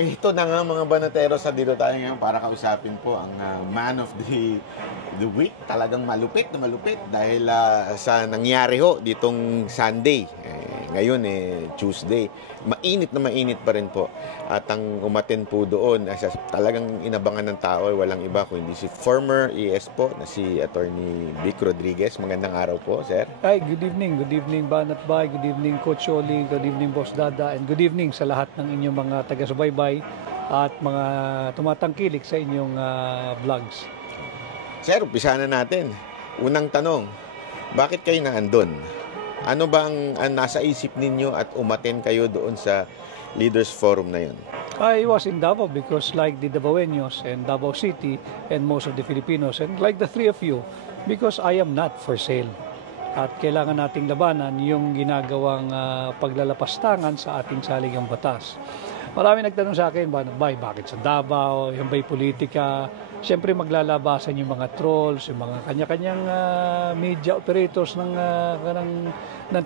Ito na nga mga banatero, sa dito tayo ngayon para kausapin po ang man of the week. Talagang malupit na malupit dahil sa nangyari ho ditong Sunday. Ngayon Tuesday. Mainit na mainit pa rin po. At ang umaten po doon, talagang inabangan ng tao ay walang iba kundi si former ES po na si Attorney Vic Rodriguez. Magandang araw po, sir. Hi, good evening. Good evening, Banat Bay. Good evening, Coach Oli. Good evening, Boss Dada. And good evening sa lahat ng inyong mga taga-subaybay at mga tumatangkilik sa inyong vlogs. Sir, umpisa na natin. Unang tanong, bakit kayo naandun? Ano bang nasa isip ninyo at umaten kayo doon sa Leaders Forum na yun? I was in Davao because like the Davaoenos and Davao City and most of the Filipinos and like the three of you, because I am not for sale. At kailangan nating labanan yung ginagawang paglalapastangan sa ating saligang batas. Marami nagtanong sa akin, bakit sa Davao, yung ba'y politika? Siyempre maglalabasan yung mga trolls, yung mga kanya-kanyang media operators ng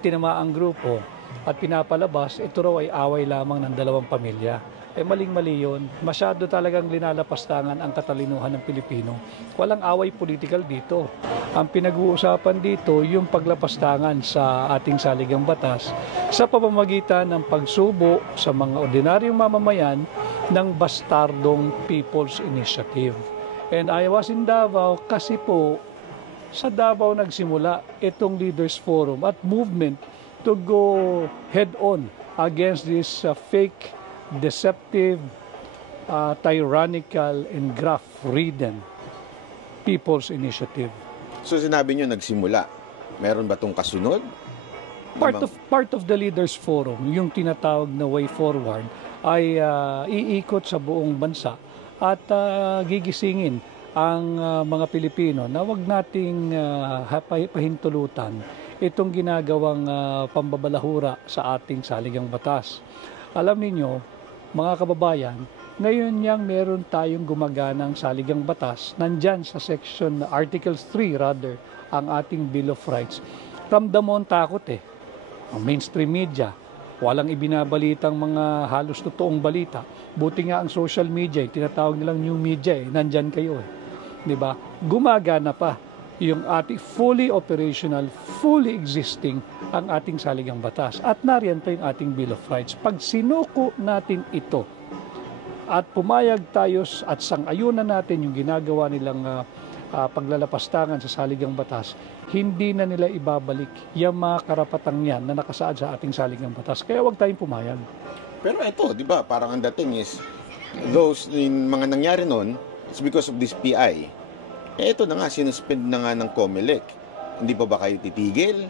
tinamaang grupo. At pinapalabas, ito raw ay away lamang ng dalawang pamilya. Maling-mali yun. Masyado talagang linalapastangan ang katalinuhan ng Pilipino. Walang away political dito. Ang pinag-uusapan dito, yung paglapastangan sa ating saligang batas sa pamamagitan ng pagsubo sa mga ordinaryong mamamayan ng bastardong People's Initiative. And I was in Davao kasi po sa Davao nagsimula itong Leaders Forum at movement to go head-on against this fake, deceptive, tyrannical, and graft-ridden People's Initiative. So sinabi nyo nagsimula. Meron ba itong kasunod? Part of the Leaders Forum, yung tinatawag na Way Forward, ay iikot sa buong bansa at gigisingin ang mga Pilipino na wag nating pahintulutan itong ginagawang pambabalahura sa ating saligang batas. Alam niyo, mga kababayan, ngayon niyang meron tayong gumaganang saligang batas, nandyan sa section Article 3 rather, ang ating Bill of Rights. Ramdam mo ang takot ang mainstream media, walang ibinabalitang mga halos totoong balita. Buti nga ang social media, tinatawag nilang new media, nandyan kayo Diba? Gumagana pa yung ating fully operational, fully existing ang ating saligang batas. At nariyan pa yung ating Bill of Rights. Pag sinuko natin ito at pumayag tayo at sang-ayunan natin yung ginagawa nilang paglalapastangan sa saligang batas, hindi na nila ibabalik yung mga karapatang yan na nakasaad sa ating saligang batas. Kaya wag tayong pumayag. Pero ito, di ba, parang ang dating is, those, yung mga nangyari noon, it's because of this PI. Ito na nga, sinuspend na nga ng COMELEC. Hindi pa ba kayo titigil?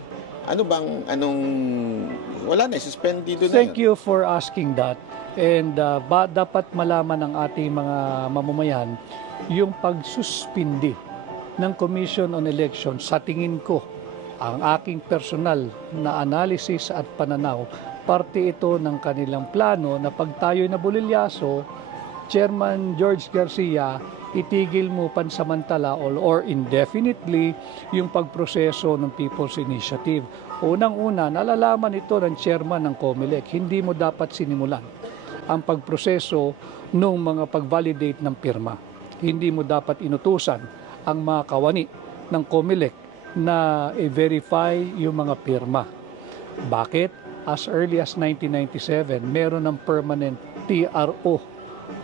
Wala na, suspend dito na yun. Thank you for asking that. And dapat malaman ng ating mga mamamayan yung pagsuspindi ng Commission on Elections. Sa tingin ko, ang aking personal na analysis at pananaw, parte ito ng kanilang plano na pag tayo'y nabulilyaso, Chairman George Garcia, itigil mo pansamantala or indefinitely yung pagproseso ng People's Initiative. Unang-una, nalalaman ito ng chairman ng COMELEC, hindi mo dapat sinimulan ang pagproseso ng mga pag-validate ng pirma. Hindi mo dapat inutusan ang mga kawani ng COMELEC na i-verify yung mga pirma. Bakit? As early as 1997, meron ng permanent TRO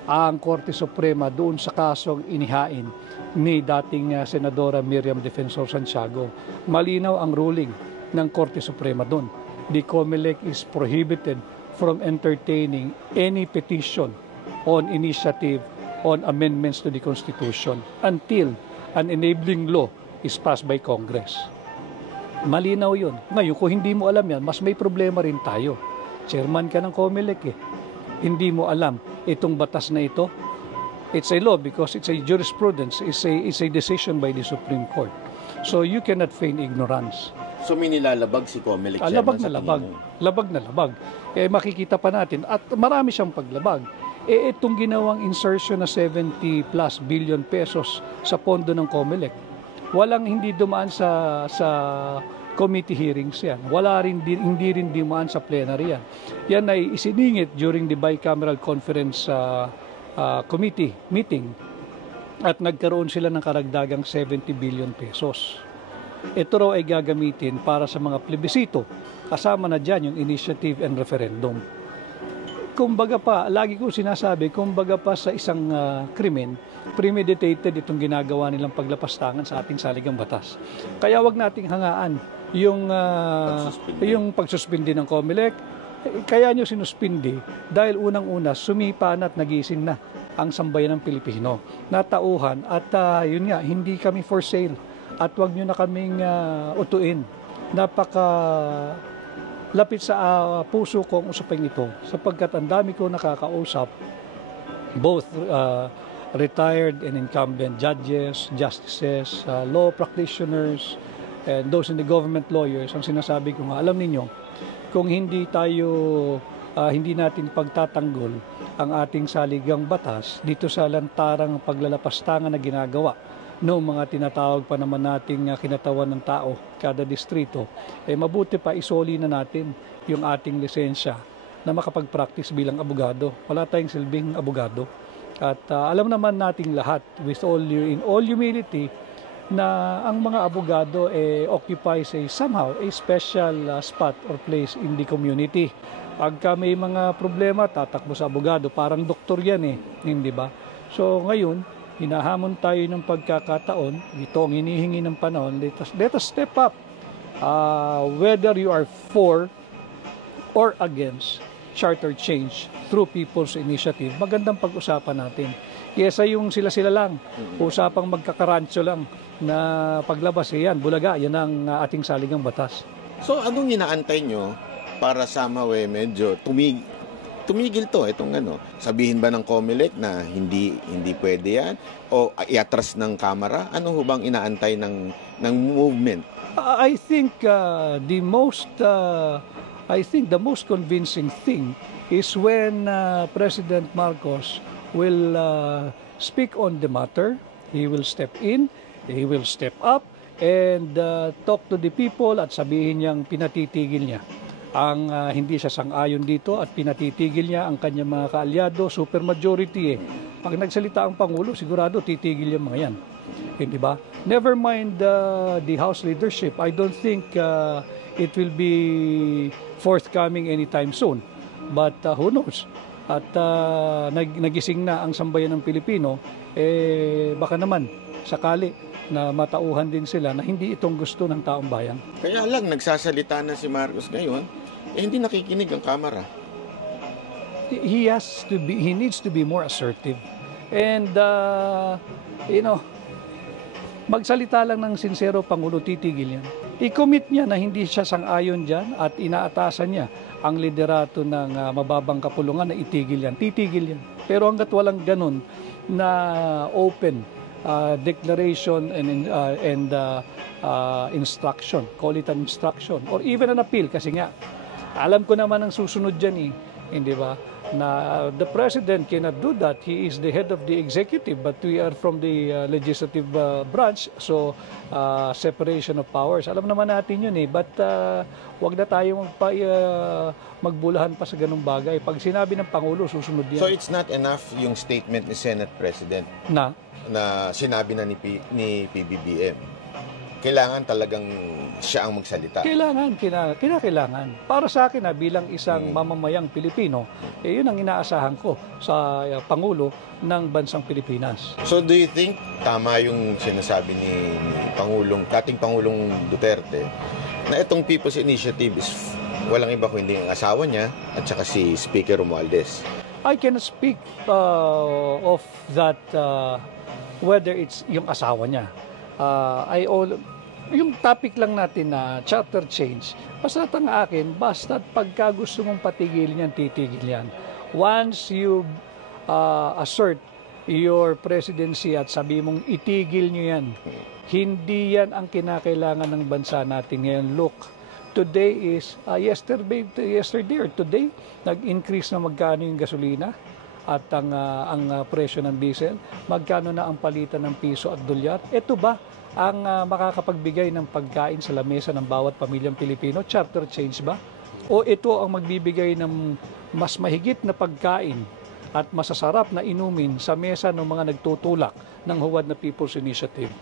ang Korte Suprema doon sa kasong inihain ni dating Senadora Miriam Defensor Santiago. Malinaw ang ruling ng Korte Suprema doon. The COMELEC is prohibited from entertaining any petition on initiative on amendments to the Constitution until an enabling law is passed by Congress. Malinaw yun. Ngayon, kung hindi mo alam yan, mas may problema rin tayo. Chairman ka ng COMELEC Hindi mo alam itong batas na ito. It's a law because it's a jurisprudence. It's a decision by the Supreme Court. So you cannot feign ignorance. So may nilalabag si COMELEC Labag na labag. Labag na labag. Makikita pa natin. At marami siyang paglabag. Itong ginawang insertion na 70 plus billion pesos sa pondo ng COMELEC, walang hindi dumaan sa committee hearings yan. Hindi rin dimaan sa plenary yan. Yan ay isiningit during the bicameral conference committee meeting at nagkaroon sila ng karagdagang 70 billion pesos. Ito raw ay gagamitin para sa mga plebisito. Kasama na dyan yung initiative and referendum. Kumbaga pa, lagi ko sinasabi, kumbaga pa sa isang krimen, premeditated itong ginagawa nilang paglapastangan sa ating saligang batas. Kaya wag nating hangaan yung pagsuspindi ng COMELEC. Kaya nyo sinuspindi dahil unang-una sumipa na at nagising na ang sambayan ng Pilipino. Natauhan at yun nga, hindi kami for sale at wag nyo na kaming utuin. Lapit sa puso ko ang usaping ito sapagkat ang dami ko nakakausap, both retired and incumbent judges, justices, law practitioners, and those in the government lawyers. Ang sinasabi ko nga, alam ninyo, kung hindi natin pagtatanggol ang ating saligang batas dito sa lantarang paglalapastangan na ginagawa noong mga tinatawag pa naman nating kinatawan ng tao kada distrito, mabuti pa isoli na natin yung ating lisensya na makapag-practice bilang abogado. Wala tayong silbing abogado. At alam naman nating lahat, in all humility, na ang mga abogado occupies somehow a special spot or place in the community. Pagka may mga problema, tatakbo sa abogado. Parang doktor yan hindi ba? So ngayon, hinahamon tayo ng pagkakataon, ito ang hinihingi ng panahon, let us step up. Whether you are for or against charter change through people's initiative, magandang pag-usapan natin. Kesa yung sila-sila lang, usapang magkakarancho lang na paglabas yan, bulaga, yan ang ating saligang batas. So anong inaantay nyo para somehow medyo tumigil to, itong sabihin ba ng COMELEC na hindi pwede yan o iatras ng Kamara? Ano ho bang inaantay ng movement? I think the most convincing thing is when President Marcos will speak on the matter. He will step in, he will step up and talk to the people at sabihin niyang pinatitigil niya ang hindi siya sang-ayon dito at pinatitigil niya ang kanyang mga kaalyado, supermajority Pag nagsalita ang Pangulo, sigurado titigil yung mga yan. Hindi ba? Never mind the House leadership. I don't think it will be forthcoming anytime soon. But who knows? At nagising na ang sambayan ng Pilipino, baka naman sakali na matauhan din sila na hindi itong gusto ng taong bayan. Kaya lang, nagsasalita na si Marcos ngayon, hindi nakikinig ang Kamara. He needs to be more assertive. And, magsalita lang ng sincero, Pangulo, titigil yan. I-commit niya na hindi siya sang-ayon dyan at inaatasan niya ang liderato ng mababang kapulungan na itigil yan. Titigil yan. Pero hanggat walang ganun na open declaration and instruction, call it an instruction, or even an appeal, kasi nga, alam ko naman ang susunod dyan hindi ba? Na the President cannot do that. He is the head of the executive, but we are from the legislative branch, so separation of powers. Alam naman natin yun But wag na tayo magbulahan pa sa ganung bagay. Pag sinabi ng Pangulo, susunod yan. So it's not enough yung statement ni Senate President na sinabi na ni PBBM. Kailangan talagang siya ang magsalita. Kinakailangan. Para sa akin bilang isang mamamayang Pilipino, yun ang inaasahan ko sa Pangulo ng bansang Pilipinas. So do you think tama yung sinasabi ni dating Pangulong Duterte na itong People's Initiative is walang iba kundi ang asawa niya at saka si Speaker Romualdez? I can speak of that whether it's yung asawa niya. Yung topic lang natin na charter change, basta ang akin, basta pagka gusto mong patigil yan, titigil yan. Once you assert your presidency at sabi mong itigil nyo yan, hindi yan ang kinakailangan ng bansa natin ngayon. Look, today is, yesterday or today, nag-increase na magkano yung gasolina at ang presyo ng diesel, magkano na ang palitan ng piso at dolyar. Ito ba ang makakapagbigay ng pagkain sa lamesa ng bawat pamilyang Pilipino? Charter change ba? O ito ang magbibigay ng mas mahigit na pagkain at masasarap na inumin sa mesa ng mga nagtutulak ng Huwad na People's Initiative?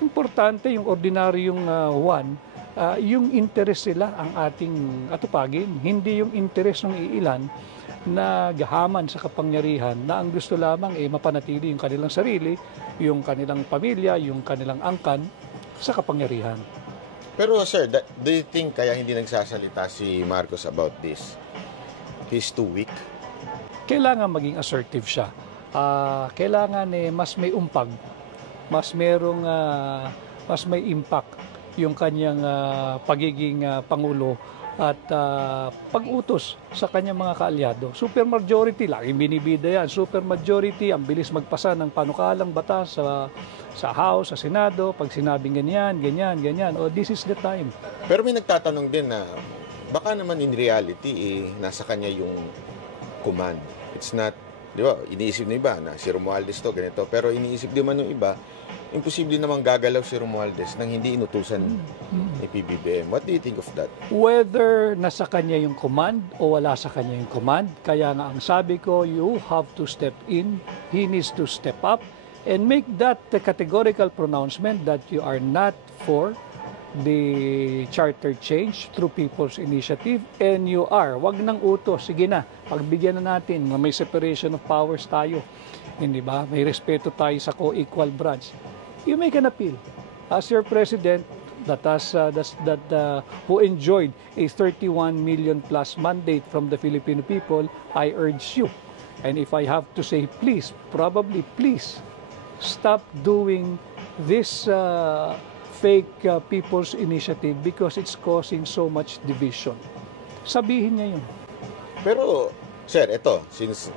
Importante yung ordinaryong yung interes nila ang ating atupagin, hindi yung interes ng iilan na gahaman sa kapangyarihan na ang gusto lamang mapanatili yung kanilang sarili, yung kanilang pamilya, yung kanilang angkan sa kapangyarihan. Pero sir, do you think kaya hindi nagsasalita si Marcos about this? He's too weak? Kailangan maging assertive siya. Kailangan mas may umpag, mas may impact yung kanyang pagiging Pangulo at pag-utos sa kanyang mga kaalyado. Supermajority, laging binibida yan. Supermajority, ang bilis magpasa ng panukalang batas sa House, sa Senado, pag sinabing ganyan. This is the time. Pero may nagtatanong din na baka naman in reality, nasa kanya yung command. It's not, di ba, iniisip ng iba na si Romualdez to, ganito. Pero iniisip din man ng iba, imposible namang gagalaw si Romualdez nang hindi inutusan ni PBBM. What do you think of that? Whether nasa kanya yung command o wala sa kanya yung command, kaya nga ang sabi ko, you have to step in, he needs to step up, and make that the categorical pronouncement that you are not for the charter change through People's Initiative, and you are. Wag nang utos, sige na, pagbigyan na natin, may separation of powers tayo, hindi ba? May respeto tayo sa co-equal branch. You make an appeal as your president who enjoyed a 31 million plus mandate from the Filipino people. I urge you, and if I have to say please, probably please stop doing this fake People's Initiative because it's causing so much division. Sabihin niya yun. Pero sir, ito, since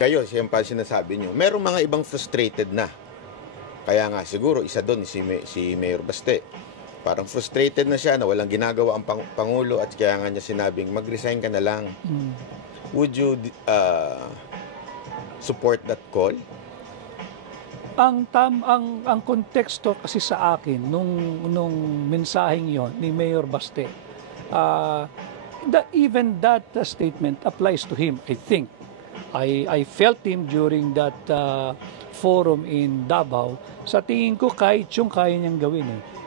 kayo, siyempre sinasabi nyo, merong mga ibang frustrated na. Kaya nga, siguro, isa doon si Mayor Baste. Parang frustrated na siya na walang ginagawa ang Pangulo at kaya nga niya sinabing, mag-resign ka na lang. Would you support that call? Ang konteksto kasi sa akin nung mensaheng yon ni Mayor Baste, even that statement applies to him, I think. I felt him during that forum in Davao. Sa tingin ko kahit yung kaya niyang gawin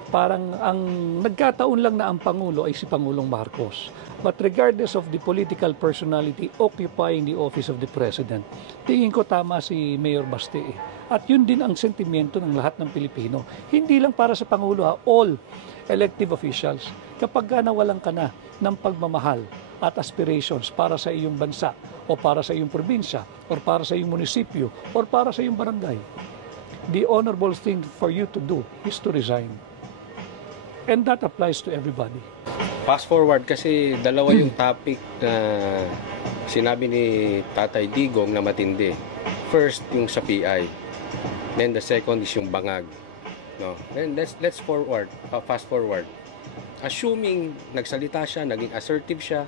Parang ang nagkataon lang na ang Pangulo ay si Pangulong Marcos. But regardless of the political personality occupying the office of the President, tingin ko tama si Mayor Baste. At yun din ang sentimiento ng lahat ng Pilipino. Hindi lang para sa Pangulo, all elective officials. Kapag nawalan ka na ng pagmamahal at aspirations para sa iyong bansa o para sa iyong probinsya or para sa iyong munisipyo or para sa iyong barangay, the honorable thing for you to do is to resign. And that applies to everybody. Fast forward kasi dalawa yung topic na sinabi ni Tatay Digong na matindi. First, yung sa PI. Then the second is yung bangag. No. Then let's forward, fast forward. Assuming nagsalita siya, naging assertive siya,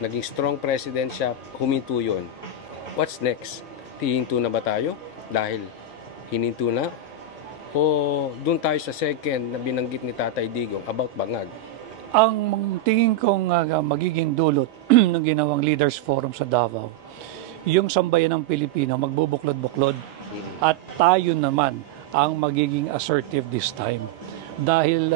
naging strong president siya, huminto yun. What's next? Hihinto na ba tayo? Dahil hininto na? O doon tayo sa second na binanggit ni Tatay Digong about bangag? Ang tingin kong magiging dulot ng ginawang Leaders Forum sa Davao, yung sambayan ng Pilipino magbubuklod-buklod at tayo naman ang magiging assertive this time. Dahil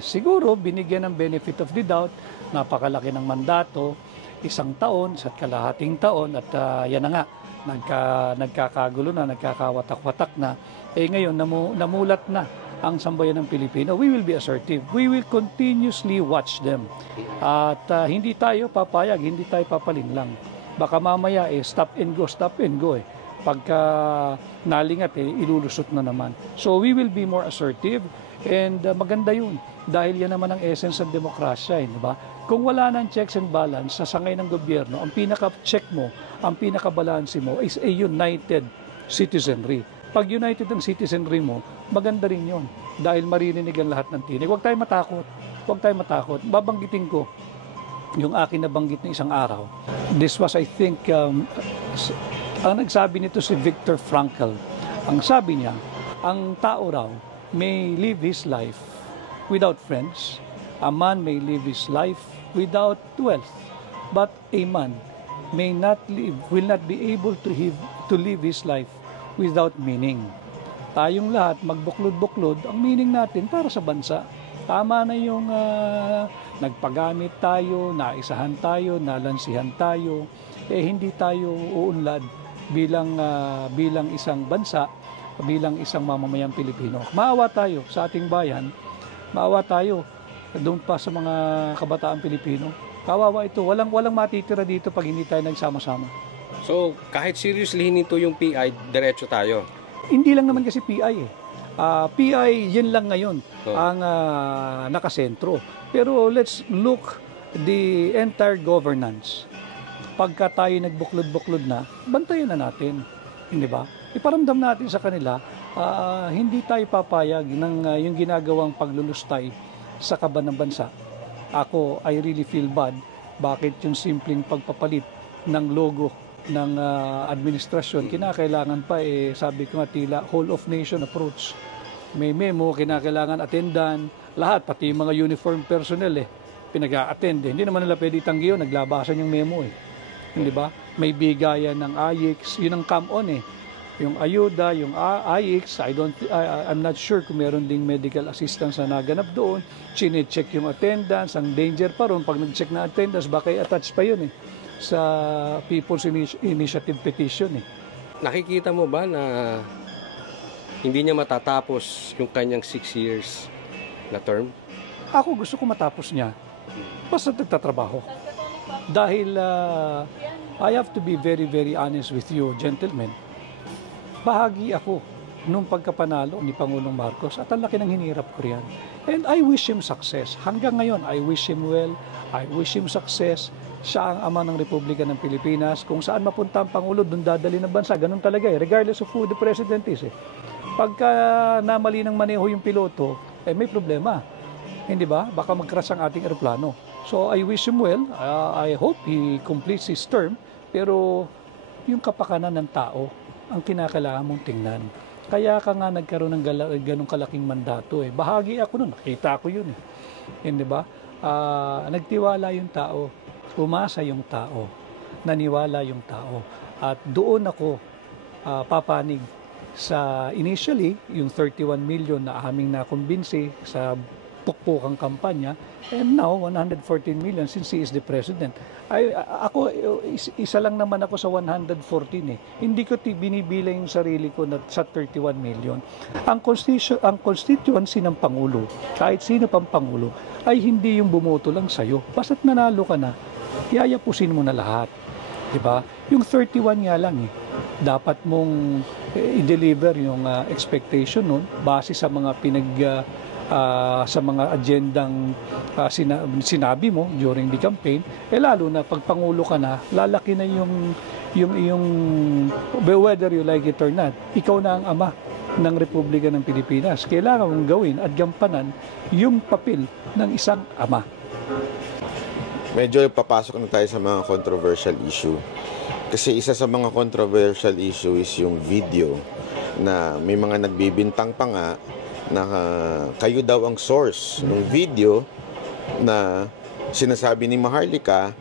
siguro binigyan ng benefit of the doubt, napakalaki ng mandato, 1 taon, sa kalahating taon at yan na nga, nagkakagulo na, nagkakawatak-watak na. Ngayon, namulat na ang sambayan ng Pilipino. We will be assertive. We will continuously watch them. At hindi tayo papayag, hindi tayo papalinlang. Baka mamaya stop and go Pagka nalingat ilulusot na naman. So we will be more assertive and maganda yun. Dahil yan naman ang essence ng demokrasya, di ba? Kung wala ng checks and balance sa sangay ng gobyerno, ang pinaka-check mo, ang pinaka-balanse mo is a united citizenry. Pag united ang citizenry mo, maganda rin yun. Dahil maririnig ang lahat ng tinig. Huwag tayong matakot. Huwag tayong matakot. Babanggitin ko yung akin nabanggit na isang araw. This was, I think, ang nagsabi nito si Viktor Frankl. Ang sabi niya, ang tao raw may live his life without friends. A man may live his life without wealth. But a man will not be able to live his life without meaning. Tayong lahat magbuklod-buklod, ang meaning natin para sa bansa. Tama na yung nagpagamit tayo, naisahan tayo, nalansihan tayo, hindi tayo uunlad bilang isang bansa, bilang isang mamamayang Pilipino. Maawa tayo sa ating bayan, maawa tayo doon pa sa mga kabataan Pilipino. Kawawa ito, walang matitira dito pag hindi tayo nagsama-sama. So, kahit seriously nito yung PI, diretso tayo. Hindi lang naman kasi PI eh. PI, yan lang ngayon ang nakasentro. Pero let's look the entire governance. Pagka tayo nagbuklod-buklod na, bantayan na natin. Hindi ba? Iparamdam natin sa kanila, hindi tayo papayag ng yung ginagawang paglulustay sa kaban ng bansa. Ako, I really feel bad. Bakit yung simpleng pagpapalit ng logo ng administrasyon, kinakailangan pa sabi ko nga tila whole of nation approach. May memo, kinakailangan attendan, lahat, pati yung mga uniform personnel pinag-a-attend. Hindi naman nila pwede tanggiyo, naglabasan yung memo Hindi ba? May bigayan ng AIX, yun ang come-on Yung ayuda, yung AIX, I'm not sure kung meron ding medical assistance na naganap doon. Chine-check yung attendance, ang danger pa ron pag nag-check na attendance, baka i-attach pa yun sa People's Initiative Petition Nakikita mo ba na hindi niya matatapos yung kanyang 6 years na term? Ako gusto ko matapos niya. Basta nagtatrabaho. Dahil I have to be very, very honest with you, gentlemen. Bahagi ako nung pagkapanalo ni Pangulong Marcos at ang laki ng hinirap ko riyan. And I wish him success. Hanggang ngayon, I wish him well. I wish him success. Siya ang ama ng Republika ng Pilipinas. Kung saan mapunta ang Pangulo, doon dadali ng bansa. Ganun talaga regardless of who the president is Pagka namali ng maneho yung piloto, may problema. Hindi ba? Baka mag-crash ang ating eroplano. So I wish him well. I hope he completes his term. Pero yung kapakanan ng tao, ang kinakailangan mong tingnan. Kaya ka nga nagkaroon ng ganong kalaking mandato Bahagi ako nun, nakita ko yun Hindi ba? Nagtiwala yung tao, umasa yung tao, naniwala yung tao. At doon ako papanig sa initially, yung 31 million na aming nakumbinsi sa pukpukang kampanya, and now 114 million since he is the president. Ako, isa lang naman ako sa 114 Hindi ko binibilang yung sarili ko na sa 31 million. Ang constituency ng Pangulo, kahit sino pang Pangulo, ay hindi yung bumoto lang sa'yo. Basta't nanalo ka na, yayapusin mo na lahat. Diba? Yung 31 nga lang dapat mong i-deliver yung expectation nun base sa mga sa mga agendang sinabi mo during the campaign, lalo na pag Pangulo ka na, lalaki na yung whether you like it or not, ikaw na ang ama ng Republika ng Pilipinas. Kailangan mong gawin at gampanan yung papel ng isang ama. Medyo papasok na tayo sa mga controversial issue. Kasi isa sa mga controversial issue is yung video na may mga nagbibintang pa nga na kayo daw ang source ng video na sinasabi ni Maharlika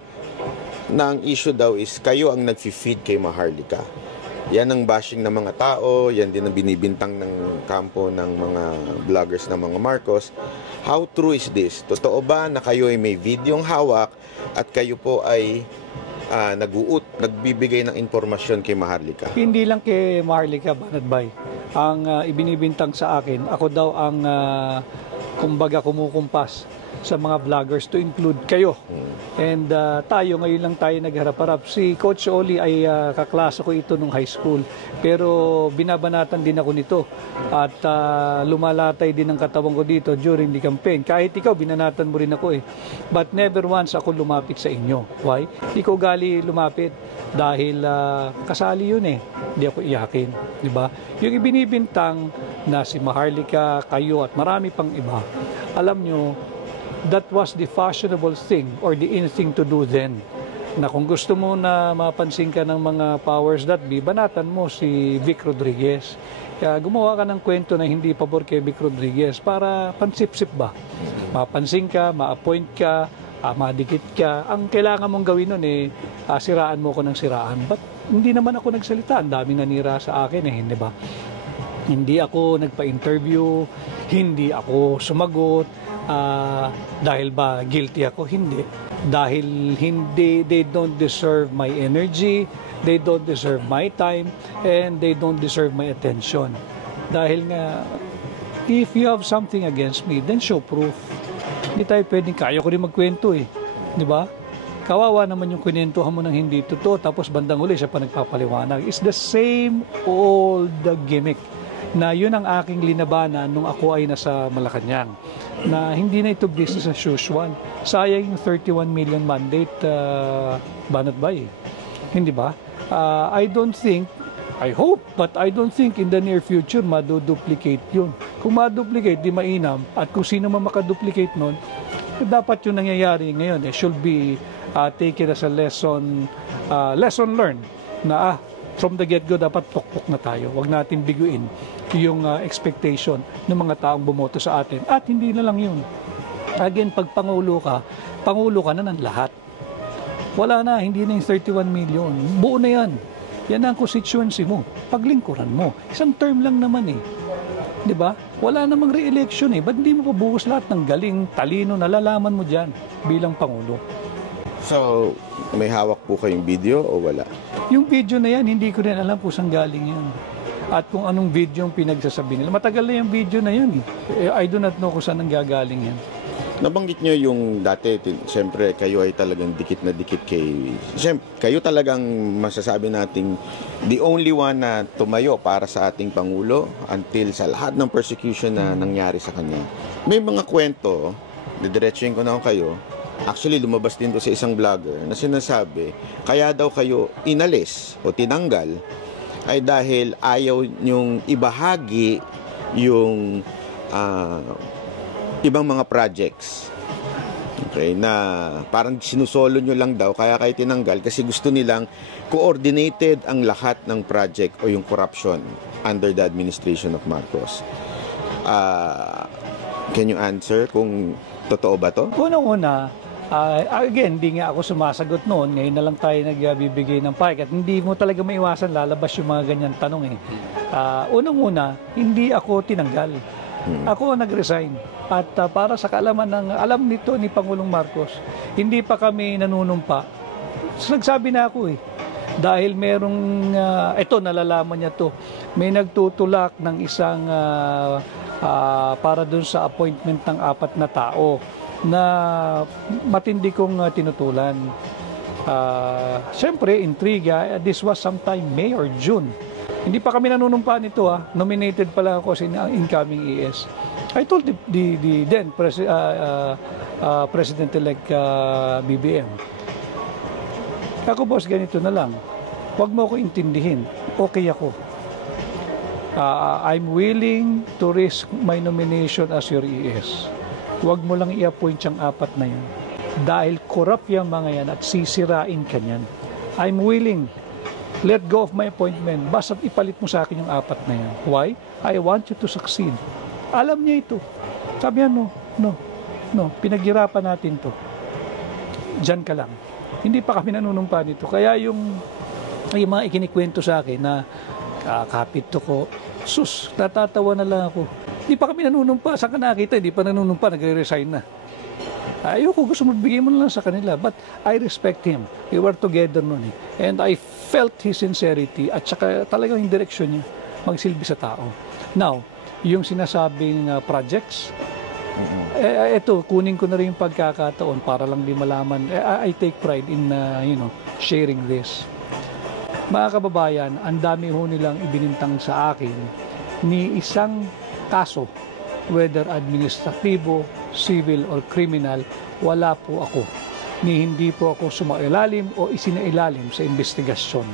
na ang issue daw is kayo ang nag-feed kay Maharlika. Yan ang bashing ng mga tao, yan din ang binibintang ng kampo ng mga vloggers ng mga Marcos. How true is this? Totoo ba na kayo ay may videong hawak at kayo po ay nagbibigay ng impormasyon kay Maharlika? Hindi lang kay Maharlika, Banat Bay. Ang ibinibintang sa akin, ako daw ang kumbaga kumukumpas sa mga vloggers to include kayo. And tayo, ngayon lang tayo nagharap-harap. Si Coach Oli ay kaklase ko ito nung high school. Pero binabanatan din ako nito. At lumalatay din ang katawan ko dito during the campaign. Kahit ikaw, binanatan mo rin ako But never once ako lumapit sa inyo. Why? Hindi ko gali lumapit. Dahil kasali yun Hindi ako iyakin. Diba? Yung ibinibintang na si Maharlika, kayo at marami pang iba, alam nyo, that was the fashionable thing or the in thing to do then. na kung gusto mo na mapansin ka ng mga powers that be, banatan mo si Vic Rodriguez. Kaya gumawa ka ng kwento na hindi pabor kay Vic Rodriguez para pansip-sip ba? Mapansin ka, ma-appoint ka, madikit ka. Ang kailangan mong gawin nun siraan mo ko ng siraan. But hindi naman ako nagsalita. Ang daming nanira sa akin hindi ba? Hindi ako nagpa-interview, hindi ako sumagot. Dahil ba guilty ako? Hindi. Dahil hindi, they don't deserve my energy, they don't deserve my time, and they don't deserve my attention. Dahil nga, if you have something against me, then show proof. Hindi tayo pwedeng, kaya ko rin magkwento di ba? Kawawa naman yung kwentuhan mo ng hindi totoo, tapos bandang uli siya pa nagpapaliwanag. It's the same old gimmick na yun ang aking linabanan nung ako ay nasa Malacanang, na hindi na ito business as usual. Sayang yung 31 million mandate banat ba hindi ba? I don't think, I hope, but I don't think in the near future maduduplicate yun. Kung maduplicate, di mainam, at kung sino man makaduplicate nun, dapat yung nangyayari ngayon should be taken as a lesson learned na from the get-go dapat pukpok na tayo. Huwag natin biguin yung expectation ng mga taong bumoto sa atin. At hindi na lang yun. Again, pag pangulo ka na ng lahat. Wala na, hindi na yung 31 million. Buo na yan. Yan ang constituency mo. Paglingkuran mo. Isang term lang naman Di ba? Wala namang re-election Ba't hindi mo pabuhos lahat ng galing, talino, nalalaman mo dyan bilang pangulo? So, may hawak po kayong video o wala? Yung video na yan, hindi ko rin alam kung saan galing yan. At kung anong video yung pinagsasabi nila. Matagal na yung video na yan I do not know kung saan nanggagaling yan. Nabanggit nyo yung dati, siyempre kayo ay talagang dikit na dikit kay... Siyempre, kayo talagang masasabi nating the only one na tumayo para sa ating Pangulo until sa lahat ng persecution na nangyari sa kanya. May mga kwento, didiretsuhin ko na kayo, actually lumabas din to sa isang vlogger na sinasabi, kaya daw kayo inalis o tinanggal ay dahil ayaw nyong ibahagi yung ibang mga projects. Okay, na parang sinusolo nyo lang daw kaya kayo tinanggal kasi gusto nilang coordinated ang lahat ng project o yung corruption under the administration of Marcos. Can you answer kung totoo ba to? Unang-una, again, hindi nga ako sumasagot noon. Ngayon na lang tayo nagbibigay ng pack. At hindi mo talaga maiwasan lalabas yung mga ganyan tanong Unang-una, hindi ako tinanggal. Ako nag-resign. At para sa kaalaman alam nito ni Pangulong Marcos, hindi pa kami nanunumpa. Nagsabi na ako Dahil merong, nalalaman niya to, may nagtutulak ng isang para dun sa appointment ng 4 na tao na matindi kong tinutulan. Siyempre, intriga, this was sometime May or June. Hindi pa kami nanunumpa nito Nominated pa lang ako sa incoming ES. I told the then President-elect BBM, ako boss, ganito na lang. Huwag mo ako intindihin. Okay ako. I'm willing to risk my nomination as your ES. Huwag mo lang i-appoint yung 4 na yan. Dahil corrupt yung mga yan at sisirain ka niyan. I'm willing. Let go of my appointment. Basta ipalit mo sa akin yung 4 na yan. Why? I want you to succeed. Alam niya ito. Sabi niya, no. Pinaghirapan natin to. Diyan ka lang. Hindi pa kami nanunumpa nito. Kaya yung mga ikinikwento sa akin na kapit to ko, sus, natatawa na lang ako. Hindi pa kami nanunumpa. Saan ka nakita? Hindi pa nanunumpa. Nagre-resign na. Ayoko, gusto mo bigay mo na lang sa kanila. But I respect him. We were together noon And I felt his sincerity at saka talagang yung direksyon niya magsilbi sa tao. Now, yung sinasabing projects, ito, kunin ko na rin yung pagkakataon para lang di malaman. I take pride in sharing this. Mga kababayan, ang dami ho nilang ibinintang sa akin ni isang kaso, whether administratibo, civil, or criminal, wala po ako. Ni hindi po ako sumailalim o isinailalim sa investigasyon.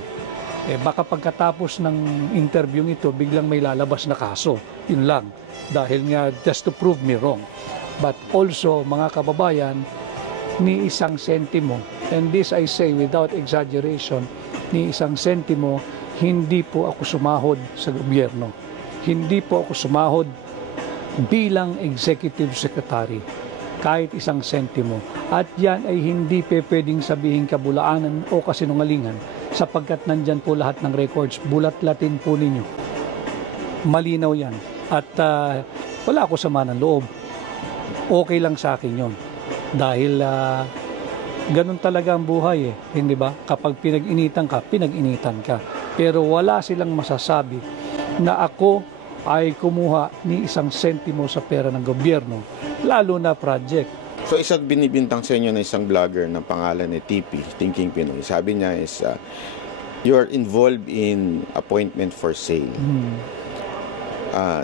Baka pagkatapos ng interview ito, biglang may lalabas na kaso. Yun lang. Dahil nga, just to prove me wrong. But also, mga kababayan, ni isang sentimo and this I say without exaggeration, ni isang sentimo, hindi po ako sumahod sa gobyerno. Hindi po ako sumahod bilang executive secretary. Kahit isang sentimo. At yan ay hindi pwedeng sabihin kabulaanan o kasinungalingan sapagkat nandyan po lahat ng records. Bulat-latin po ninyo. Malinaw yan. At wala ako sama ng loob. Okay lang sa akin yon. Dahil ganun talaga ang buhay hindi ba? Kapag pinag-initan ka, pinag-initan ka. Pero wala silang masasabi na ako ay kumuha ni isang sentimo sa pera ng gobyerno, lalo na project. So isang binibintang sa inyo na isang vlogger ng pangalan ni TP, Thinking Pinoy. Sabi niya is, you're involved in appointment for sale.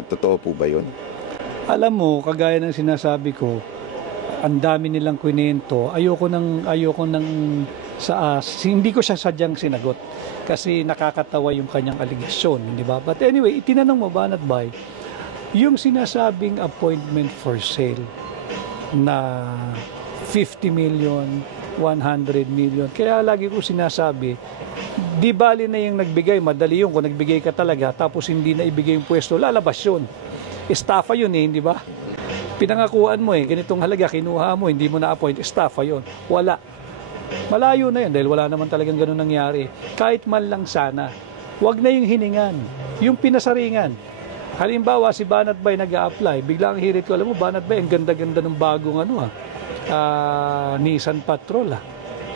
Totoo po ba yun? Alam mo, kagaya ng sinasabi ko, ang dami nilang kwento. Ayoko nang hindi ko siya sadyang sinagot kasi nakakatawa yung kanyang aligasyon, hindi ba? But anyway, itinanong mo ba, Banat Bay, yung sinasabing appointment for sale na 50 million, 100 million. Kaya lagi ko sinasabi, di bali na yung nagbigay, madali yung kung nagbigay ka talaga tapos hindi na ibigay yung pwesto, lalabas yun. Estafa yun hindi ba? Pinangakuan mo ganitong halaga, kinuha mo, hindi mo na-appoint, estafa yun. Wala. Malayo na yun dahil wala naman talagang ganun nangyari. Kahit man lang sana, wag na yung hiningan, yung pinasaringan. Halimbawa, si Banat Bay nag-a-apply, biglang hirit ko, alam mo, Banat Bay, ang ganda-ganda ng bagong Nissan Patrol.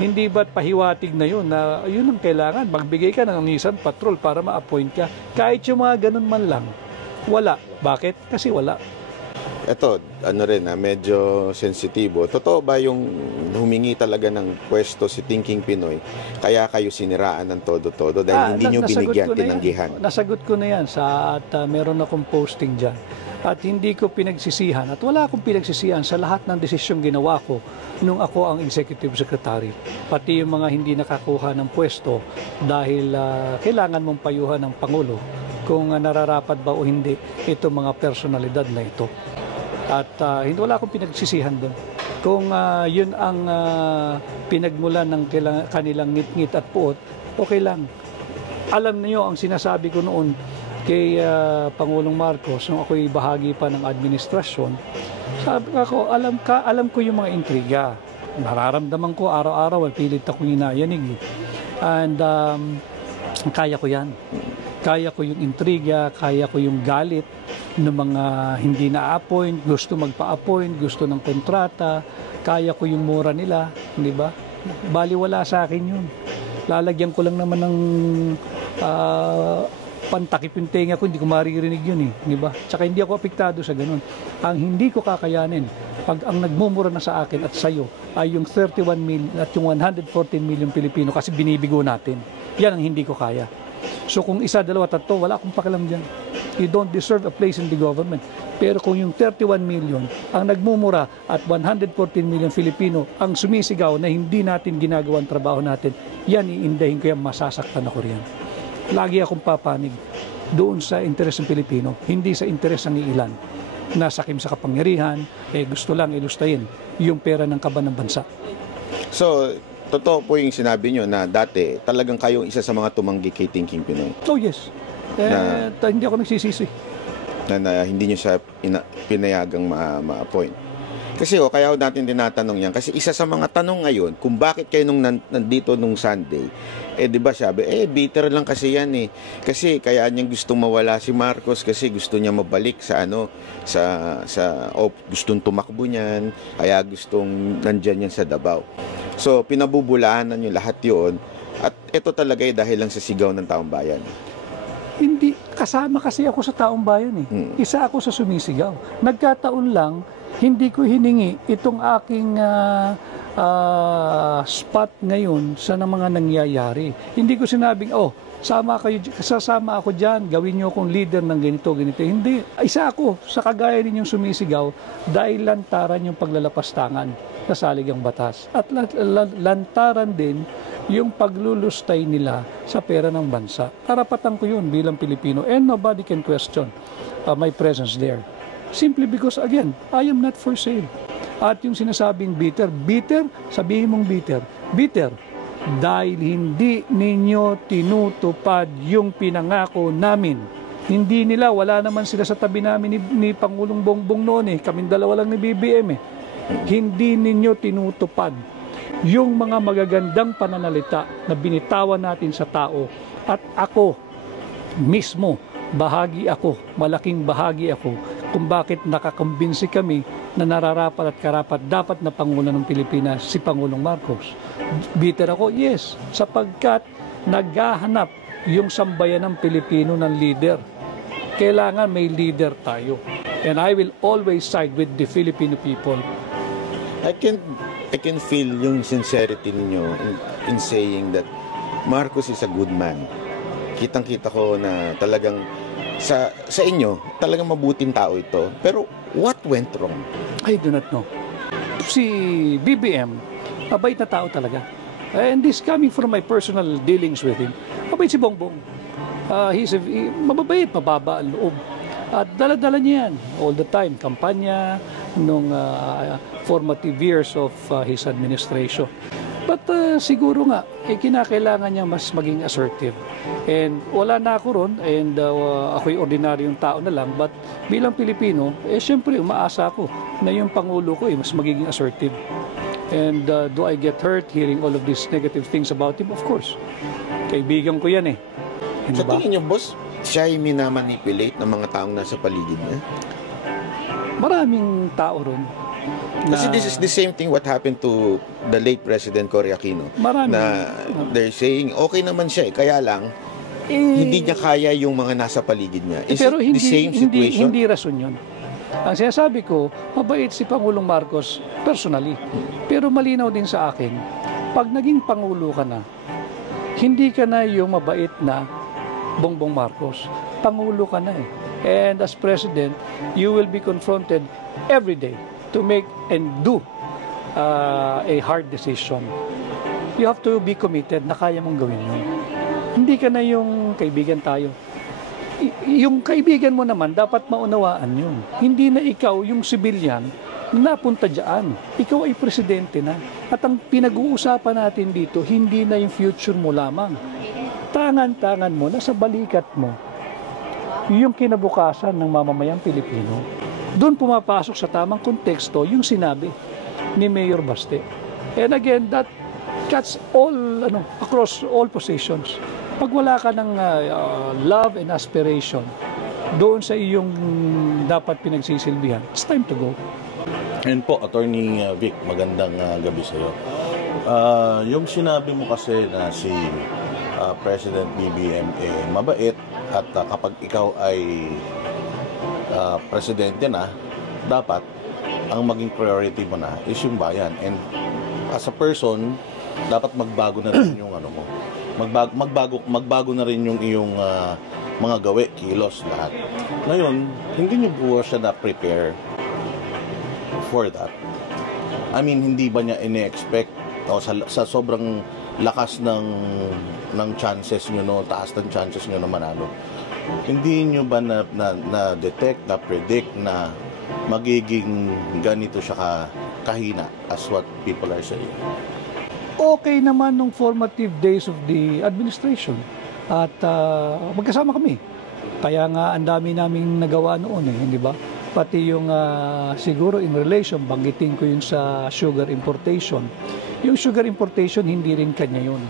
Hindi ba't pahiwatig na yun na yun ang kailangan, magbigay ka ng Nissan Patrol para ma-appoint ka. Kahit yung mga ganun man lang, wala. Bakit? Kasi wala. Ito, medyo sensitibo. Totoo ba yung humingi talaga ng pwesto si Thinking Pinoy, kaya kayo siniraan ng todo-todo dahil hindi nyo binigyan, tinanggihan? Nasagot ko na yan at meron akong posting dyan. At hindi ko pinagsisihan at wala akong pinagsisihan sa lahat ng desisyong ginawa ko nung ako ang executive secretary. Pati yung mga hindi nakakuha ng pwesto dahil kailangan mong payuhan ng Pangulo kung nararapat ba o hindi itong mga personalidad na ito. At hindi wala akong pinagsisihan doon. Kung yun ang pinagmulan ng kanilang ngit-ngit at puot, okay lang. Alam niyo ang sinasabi ko noon kay Pangulong Marcos nung ako'y bahagi pa ng administrasyon. Sabi ko, alam ko yung mga intriga. Nararamdaman ko araw-araw, pilit akong inayanig. And kaya ko yan. Kaya ko yung intriga, kaya ko yung galit ng mga hindi na-appoint, gusto magpa-appoint, gusto ng kontrata, kaya ko yung mura nila, di ba? Baliwala sa akin yun. Lalagyan ko lang naman ng pantakip yung tenga ko, hindi ko maririnig yun di ba? Tsaka hindi ako apektado sa ganun. Ang hindi ko kakayanin, pag ang nagmumura na sa akin at sa'yo ay yung 31 million at yung 114 million Pilipino kasi binibigo natin. Yan ang hindi ko kaya. So kung isa, dalawa, tatlo, wala akong pakialam dyan. You don't deserve a place in the government. Pero kung yung 31 million ang nagmumura at 114 million Filipino ang sumisigaw na hindi natin ginagawa ang trabaho natin, yan iindahin ko yan, masasaktan ako riyan. Lagi akong papanig doon sa interes ng Pilipino, hindi sa interes ng ilan. Nasakim sa kapangyarihan, gusto lang ilustayin yung pera ng kaban ng bansa. So, totoo po yung sinabi nyo na dati talagang kayong isa sa mga tumanggi kay Thinking Pinoy. Oh yes. Hindi ako nagsisisi. Na hindi nyo siya pinayagang ma-appoint. Kasi kaya natin tinatanong yan. Kasi isa sa mga tanong ngayon, kung bakit kayo nandito nung Sunday, di ba sabi, bitter lang kasi yan Kasi kaya niyang gustong mawala si Marcos kasi gusto niya mabalik sa gustong tumakbo niyan, kaya gustong nandyan yan sa Davao. So, pinabubulaanan nyo lahat yun. At ito talaga dahil lang sa sigaw ng taong bayan. Hindi, kasama kasi ako sa taong bayan Isa ako sa sumisigaw. Nagkataon lang, hindi ko hiningi itong aking spot ngayon sa mga nangyayari. Hindi ko sinabing, sasama ako dyan, gawin nyo akong leader ng ganito. Hindi, isa ako sa kagaya ninyong sumisigaw dahil lantaran yung paglalapas tangan sa saligang batas. At lantaran din yung paglulustay nila sa pera ng bansa. Karapatan ko yun bilang Pilipino and nobody can question my presence there. Simply because, again, I am not for sale. At yung sinasabing bitter, sabihin mong bitter, dahil hindi ninyo tinutupad yung pinangako namin. Hindi nila, wala naman sila sa tabi namin ni Pangulong Bongbong noon kaming dalawa lang ni BBM Hindi ninyo tinutupad yung mga magagandang pananalita na binitawan natin sa tao. At ako mismo, malaking bahagi ako kung bakit nakakambinsi kami na nararapat at karapat dapat na Pangulo ng Pilipinas si Pangulong Marcos. Bitter ako, yes, sapagkat naghahanap yung sambayan ng Pilipino ng leader. Kailangan may leader tayo. And I will always side with the Filipino people. I can feel yung sincerity ninyo in saying that Marcos is a good man. Kitang-kita ko na talagang sa inyo, talagang mabuting tao ito. Pero what went wrong? I do not know. Si BBM, mabait na tao talaga. And this coming from my personal dealings with him. Mabait si Bongbong. Mababait, mababa ang loob. At dala-dala niya yan all the time. Kampanya nung formative years of his administration. But siguro nga, kinakailangan niya mas maging assertive. And wala na ako ron, and ako'y ordinaryong tao na lang. But bilang Pilipino, siyempre umaasa ako na yung Pangulo ko mas magiging assertive. And do I get hurt hearing all of these negative things about him? Of course. Kaibigan ko yan Sa tingin niyo, boss, siya ay minamanipulate ng mga taong nasa paligid niya? Maraming tao ron. Kasi this is the same thing what happened to the late President Cory Aquino. Na they're saying, okay naman siya kaya lang, hindi niya kaya yung mga nasa paligid niya. Is pero it the same situation? Hindi rason yun. Ang sinasabi ko, mabait si Pangulong Marcos personally. Pero malinaw din sa akin, pag naging Pangulo ka na, hindi ka na yung mabait na Bongbong Marcos. Pangulo ka na And as President, you will be confronted every day to make and do a hard decision. You have to be committed na kaya mong gawin yun. Hindi ka na yung kaibigan tayo. Yung kaibigan mo naman, dapat maunawaan yun. Hindi na ikaw yung civilian na napunta dyan. Ikaw ay presidente na. At ang pinag-uusapan natin dito, hindi na yung future mo lamang. Tangan-tangan mo, nasa balikat mo, yung kinabukasan ng mamamayang Pilipino. Doon pumapasok sa tamang konteksto yung sinabi ni Mayor Baste. And again, that cuts all, across all positions. Pag wala ka ng love and aspiration doon sa iyong dapat pinagsisilbihan, it's time to go. And po, Attorney Vic, magandang gabi sa iyo. Yung sinabi mo kasi na si President BBM mabait at kapag ikaw ay presidente na, dapat ang maging priority mo na is yung bayan. And as a person, dapat magbago na rin yung mo. Magbago na rin yung iyong mga gawi, kilos, lahat. Ngayon, hindi niyo po siya na-prepare for that. I mean, hindi ba niya ini-expect sa sobrang lakas ng chances niyo, taas ng chances niyo na manalo? Hindi niyo ba na-detect, na-predict na magiging ganito siya kahina as what people are saying? Okay naman nung formative days of the administration. At magkasama kami. Kaya nga ang dami naming nagawa noon hindi ba? Pati yung siguro in relation, banggitin ko yung sa sugar importation. Yung sugar importation, hindi rin kanya yun.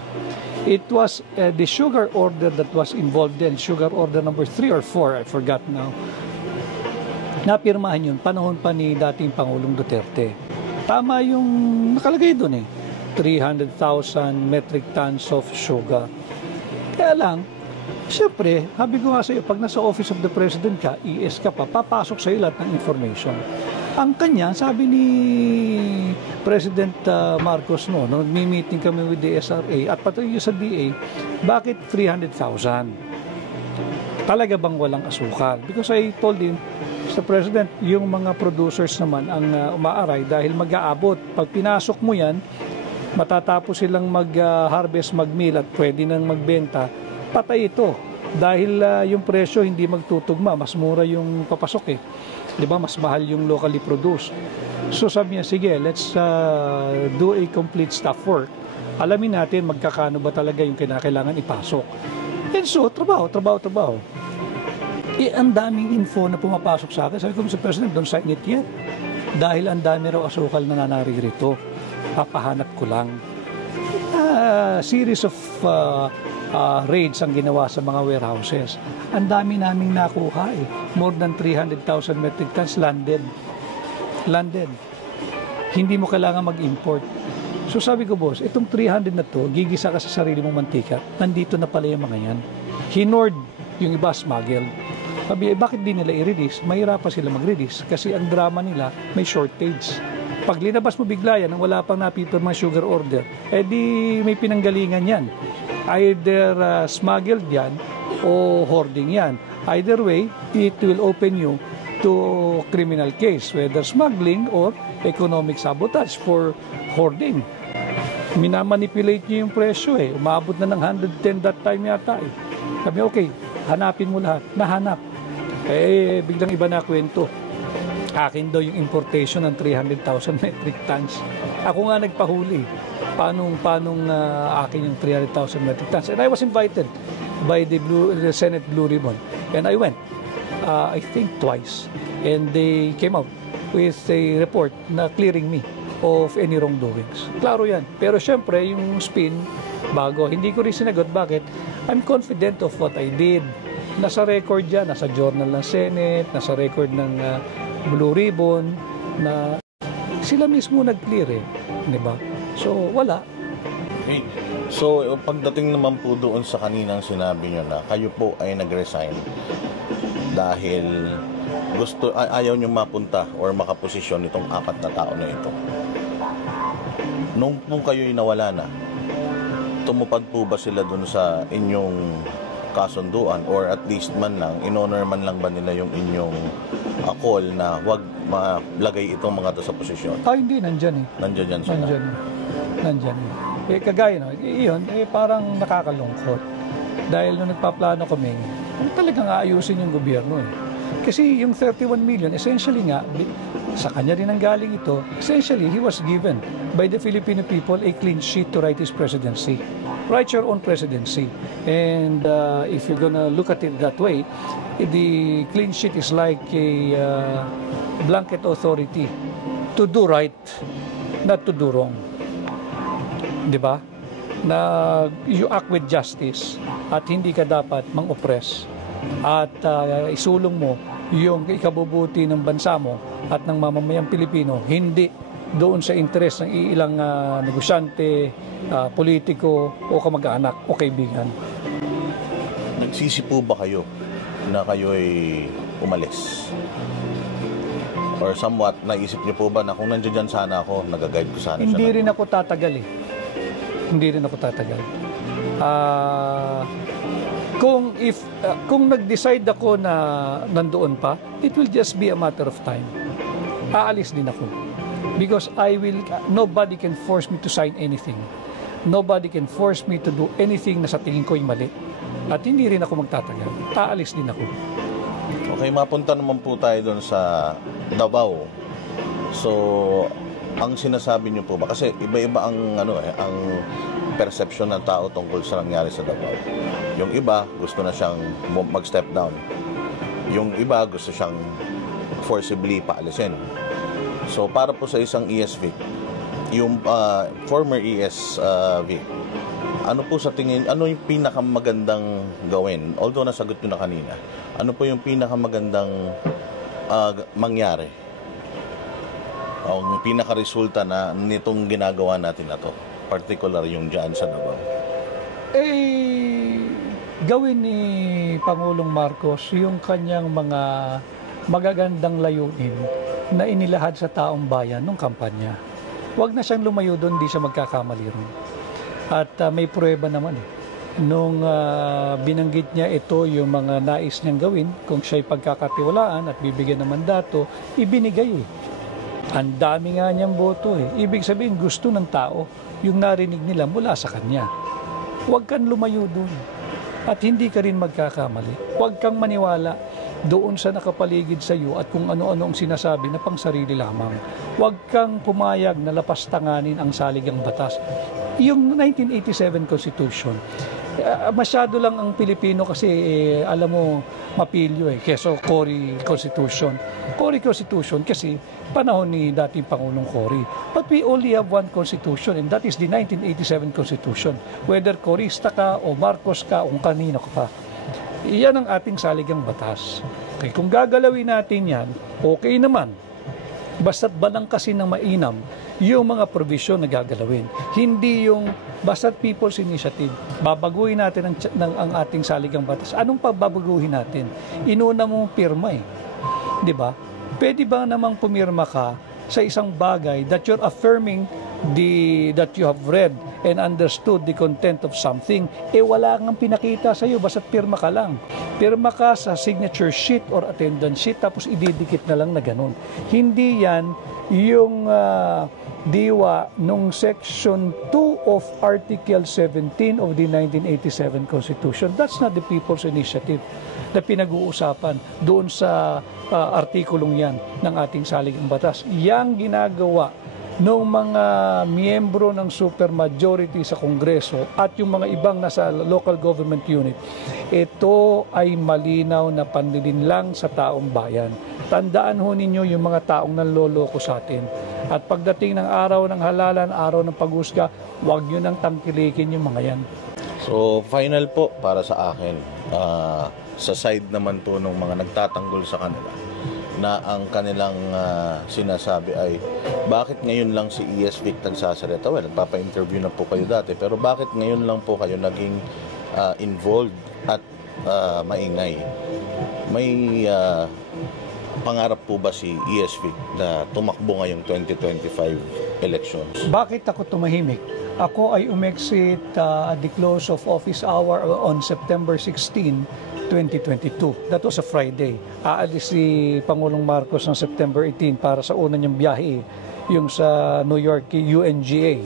It was the sugar order that was involved then, sugar order number 3 or 4, I forgot now. Napirmahan yun, panahon pa ni dating Pangulong Duterte. Tama yung nakalagay doon 300,000 metric tons of sugar. Kaya lang, siyempre, sabi ko nga sa iyo, pag nasa Office of the President ka, ES ka pa, papasok sa iyo lahat ng information. Ang kanya, sabi ni President Marcos nung nag-meeting kami with the SRA at pati sa DA, bakit 300,000? Talaga bang walang asukal? Because I told him, Mr. President, yung mga producers naman ang umaaray dahil mag-aabot. Pag pinasok mo yan, matatapos silang mag-harvest, mag-mill at pwede nang magbenta, patay ito. Dahil yung presyo hindi magtutugma, mas mura yung papasok Di ba? Mas mahal yung locally produced. So sabi niya, sige, let's do a complete staff work. Alamin natin magkakano ba talaga yung kinakailangan ipasok. And so, trabaho. Ang daming info na pumapasok sa akin. Sabi ko, Mr. President, don't sign it yet. Dahil ang dami raw asukal na naririto. Papahanap ko lang. Series of raids ang ginawa sa mga warehouses. Ang dami naming nakuha eh. More than 300,000 metric tons landed. Hindi mo kailangan mag-import. So sabi ko, boss, itong 300 na to, gigisa ka sa sarili mong mantika. Nandito na pala yung mga yan. Hinord yung iba smuggle. Sabi, bakit di nila i-release? Mahirapan sila mag-release kasi ang drama nila may shortage. Pag linabas mo bigla yan, nang wala pang napipir mga sugar order, di may pinanggalingan yan. Either smuggled yan o hoarding yan. Either way, it will open you to criminal case, whether smuggling or economic sabotage for hoarding. Minamanipulate niyo yung presyo eh. Umabot na ng 110 that time yata eh. Sabi, okay, hanapin mo lahat. Nahanap. Biglang iba na kwento. Akin daw yung importation ng 300,000 metric tons. Ako nga nagpahuli. Paanong akin yung 300,000 metric tons? And I was invited by the Senate Blue Ribbon. And I went. I think twice. And they came out with a report na clearing me of any wrongdoings. Klaro yan. Pero syempre, yung spin, bago. Hindi ko rin sinagot. Bakit? I'm confident of what I did. Nasa record yan. Nasa journal ng Senate, nasa record ng Blue Ribbon, na sila mismo nag-clear eh. Diba? So, wala. Okay. So, pagdating naman po doon sa kaninang sinabi nyo na kayo po ay nag-resign dahil ayaw nyo mapunta or makaposisyon itong 4 na tao na ito. Nung po kayo'y nawala na, tumupad po ba sila dun sa inyong kasunduan or at least man lang, in-honor man lang ba nila yung inyong call na wag malagay itong mga to sa posisyon? Hindi, nandyan eh. Nandyan sila? Nandyan eh. Kagaya no, iyon, parang nakakalungkot. Dahil nung nagpaplano kami, talagang aayusin yung gobyerno eh. Kasi yung 31 million, essentially nga, sa kanya rin ang galing ito, essentially, he was given by the Filipino people a clean sheet to write his presidency. Write your own presidency. And if you're gonna look at it that way, the clean sheet is like a blanket authority to do right, not to do wrong. Diba? Na you act with justice at hindi ka dapat mang-oppress. At isulong mo yung ikabubuti ng bansa mo at ng mamamayang Pilipino, hindi doon sa interes ng ilang negosyante, politiko o kamag-anak o kaibigan. Nagsisi po ba kayo na kayo'y umalis? Or somewhat, naisip niyo po ba na kung nandiyan sana ako, nag-guide ko sana Hindi siya? rin ako tatagal eh. Hindi rin ako tatagal. Kung nag-decide ako na nandoon pa, it will just be a matter of time. Aalis din ako. Because nobody can force me to sign anything. Nobody can force me to do anything na sa tingin ko'y mali. At hindi rin ako magtatagal. Aalis din ako. Okay, mapunta naman po tayo doon sa Davao. So, ang sinasabi niyo po ba, kasi iba-iba ang ang perception ng tao tungkol sa nangyari sa Davao. Yung iba gusto na siyang mag-step down. Yung iba gusto siyang forcibly paalisin. So para po sa isang ESV, yung former ESV, ano po sa tingin, ano yung pinakamagandang gawin? Although nasagot nyo na kanina, ano po yung pinakamagandang mangyari? Ang pinaka-resulta na nitong ginagawa natin na to, particular yung dyan sa Davao? Gawin ni Pangulong Marcos yung kanyang mga magagandang layunin na inilahad sa taong bayan nung kampanya. Huwag na siyang lumayo doon, di siya magkakamali ron. At may pruweba naman eh. Nung binanggit niya ito yung mga nais niyang gawin, kung siya'y pagkakatiwalaan at bibigyan ng mandato, ibinigay eh. Ang dami nga niyang boto eh. Ibig sabihin, gusto ng tao yung narinig nila mula sa kanya. Huwag kang lumayo doon. At hindi ka rin magkakamali. Huwag kang maniwala doon sa nakapaligid sa iyo at kung ano-ano ang sinasabi na pang sarili lamang. Huwag kang pumayag na lapastanganin ang saligang batas. Yung 1987 Constitution, masyado lang ang Pilipino kasi alam mo mapilyo keso Cory Constitution. Cory Constitution kasi panahon ni dating Pangulong Cory. But we only have one Constitution and that is the 1987 Constitution. Whether Corista ka o Marcos ka o kanino ka pa. Iyan ang ating saligang batas. Okay, kung gagalawin natin yan, okay naman. Basta't balang kasi ng mainam yung mga provision na gagalawin. Hindi yung basta't people's initiative. Babaguhin natin ang ating saligang batas. Anong pagbabaguhin natin? Inuna mong pirma Di ba? Pwede ba namang pumirma ka sa isang bagay that you're affirming that you have read and understood the content of something, wala kang pinakita sa iyo, basta't pirma ka lang. Pirma ka sa signature sheet or attendance sheet, tapos ididikit na lang na ganun. Hindi yan yung diwa nung Section 2 of Article 17 of the 1987 Constitution. That's not the people's initiative na pinag-uusapan doon sa artikulong yan ng ating saligang batas. Yang ginagawa ng mga miyembro ng supermajority sa Kongreso at yung mga ibang nasa local government unit, ito ay malinaw na panlilinlang sa taong bayan. Tandaan ho ninyo yung mga taong nanloloko sa atin. At pagdating ng araw ng halalan, araw ng paghusga, huwag nyo nang tangkilikin yung mga yan. So, final po para sa akin, sa side naman po ng mga nagtatanggol sa kanila, na ang kanilang sinasabi ay bakit ngayon lang si E.S. Vic nagsasalita? Well, nagpapa-interview na po kayo dati, pero bakit ngayon lang po kayo naging involved at maingay? May pangarap po ba si E.S. Vic na tumakbo ngayong 2025 elections? Bakit ako tumahimik? Ako ay umexit at the close of office hour on September 16, 2022. That was a Friday. Aalis si Pangulong Marcos ng September 18 para sa una niyang biyahe, yung sa New York UNGA.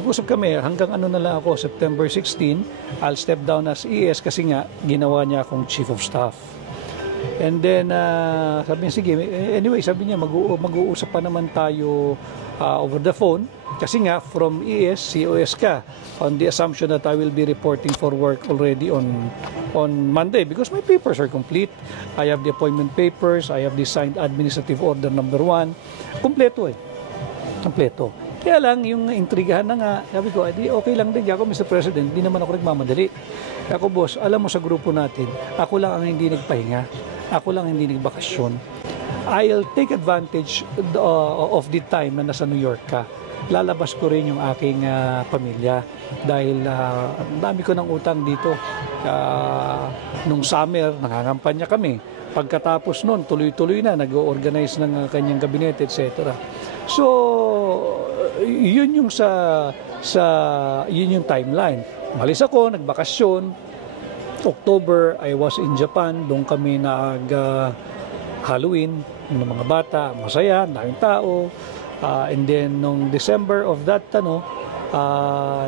Nag-usap kami, hanggang ano na lang ako, September 16, I'll step down as ES kasi nga, ginawa niya akong Chief of Staff. And then, sabi niya, sige, anyway, sabi niya, mag-uusap pa naman tayo over the phone. Kasi nga, from ES, COS ka, on the assumption that I will be reporting for work already on Monday because my papers are complete. I have the appointment papers, I have the signed administrative order number 1. Kompleto Kompleto. Kaya lang, yung intrigahan na nga, sabi ko, okay lang din ako, Mr. President, hindi naman ako nagmamadali. Ako, boss, alam mo sa grupo natin, ako lang ang hindi nagpahinga, ako lang ang hindi nagbakasyon. I'll take advantage of the time na nasa New York ka. Lalabas ko rin yung aking pamilya dahil dami ko ng utang dito. Nung summer, nangangampanya kami. Pagkatapos nun, tuloy-tuloy na, nag-organize ng kanyang gabinete, etc. So, yun yung yun yung timeline. Malis ako, nagbakasyon. October, I was in Japan. Doon kami Halloween ng mga bata, masaya, daming tao. And then, nung December of that,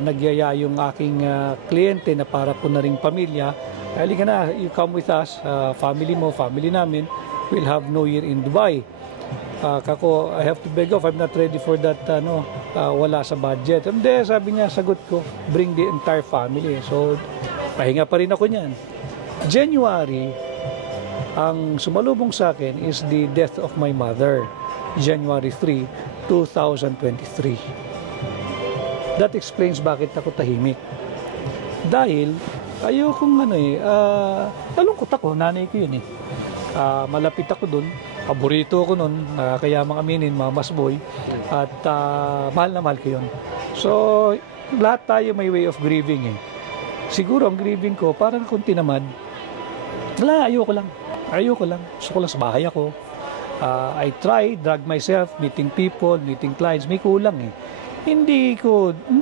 nagyaya yung aking kliyente na para po na ring pamilya. Halika na, you come with us, family mo, family namin, we'll have New Year in Dubai. Kako, I have to beg off, I'm not ready for that, wala sa budget. And then, sabi niya, sagot ko, bring the entire family. So, pahinga pa rin ako niyan. January, ang sumalubong sa akin is the death of my mother, January 3, 2023. That explains bakit ako tahimik. Dahil, ayokong nalungkot ako, nanay ko yun malapit ako dun, paborito ko nun, kaya mga aminin, mga masboy, at mahal na mahal ko yun. So, lahat tayo may way of grieving Siguro ang grieving ko, parang kung tinamad, ayoko lang. Gusto ko lang sa bahay ako. I try, drag myself, meeting people, meeting clients, may kulang Hindi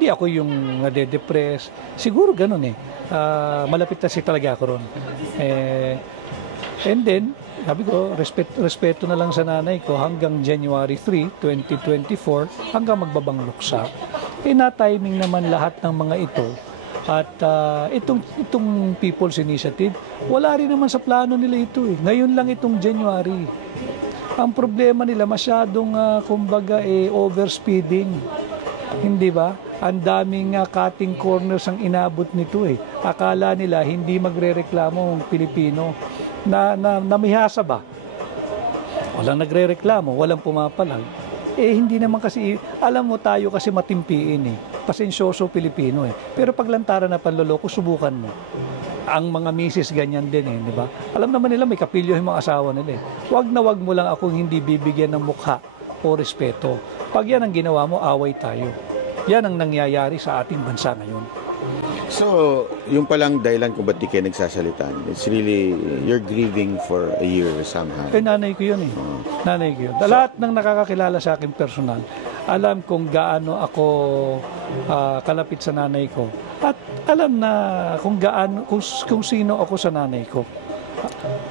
ako yung nade-depress. Siguro ganun malapit na talaga ako ron. And then, sabi ko, respeto na lang sa nanay ko hanggang January 3, 2024, hanggang magbabang luksa. Na-timing naman lahat ng mga ito At itong People's Initiative, wala rin naman sa plano nila ito eh. Ngayon lang itong January. Ang problema nila masyadong kumbaga overspeeding. Hindi ba? Ang daming cutting corners ang inabot nito eh. Akala nila hindi magrereklamo ang Pilipino. Namihasa ba? Walang nagrereklamo, walang pumapalag. Hindi naman kasi, alam mo tayo kasi matimpiin eh. Pasensyoso Pilipino eh. Pero paglantaran na panloloko, subukan mo. Ang mga misis ganyan din eh, di ba? Alam naman nila may kapilyo yung mga asawa nila eh. Wag mo lang akong hindi bibigyan ng mukha o respeto. Pag yan ang ginawa mo, away tayo. Yan ang nangyayari sa ating bansa ngayon. So, yung palang dahilan kung ba't di kayo nagsasalita, it's really, you're grieving for a year somehow. Nanay ko yun eh. Nanay ko yun. Lahat ng nakakakilala sa akin personal, alam kung gaano ako kalapit sa nanay ko. At alam na kung sino ako sa nanay ko.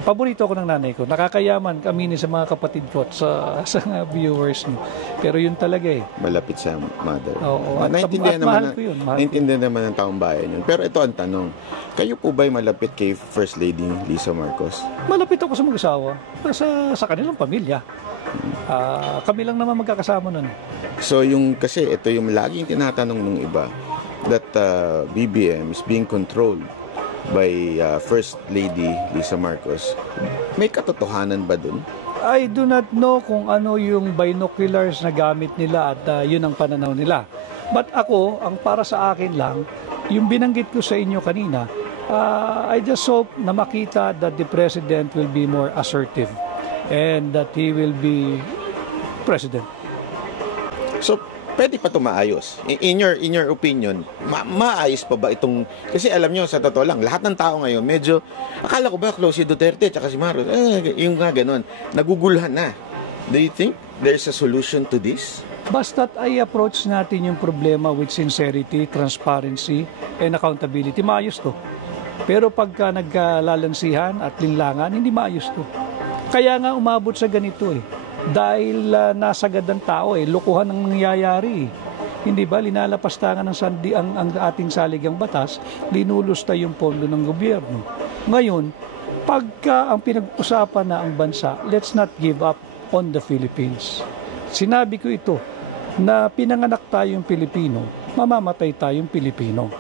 Paborito ako ng nanay ko. Nakakayaman kami sa mga kapatid ko at sa viewers niyo. Pero yun talaga eh. Malapit sa mother. Oo. At Naintindihan mahal ko yun. Naintindihan naman ng taong bayan yun. Pero ito ang tanong. Kayo po ba'y malapit kay First Lady Lisa Marcos? Malapit ako sa mag-asawa. Sa kanilang pamilya. Kami lang naman magkakasama nun. So kasi ito yung laging tinatanong ng iba that BBM is being controlled by First Lady Lisa Marcos. May katotohanan ba dun? I do not know kung ano yung binoculars na gamit nila at yun ang pananaw nila. But ako, ang para sa akin lang, yung binanggit ko sa inyo kanina, I just hope na makita that the President will be more assertive and that he will be President. So, pwede pa ito maayos. In your opinion, maayos pa ba itong... Kasi alam nyo, sa totoo lang, lahat ng tao ngayon, medyo, akala ko ba, close si Duterte, tsaka si Marcos, yung nga ganun, nagugulhan na. Do you think there's a solution to this? Basta't ay approach natin yung problema with sincerity, transparency, and accountability, maayos to. Pero pagka nagkalalansihan at linlangan, hindi maayos to. Kaya nga umabot sa ganito eh. Dahil nasagad ang tao lukuhan ang nangyayari. Hindi ba linalapastangan ang ating saligang batas, linulusta yung pondo ng gobyerno. Ngayon, pagka ang pinag-usapan na ang bansa, let's not give up on the Philippines. Sinabi ko ito, na pinanganak tayong Pilipino, mamamatay tayong Pilipino.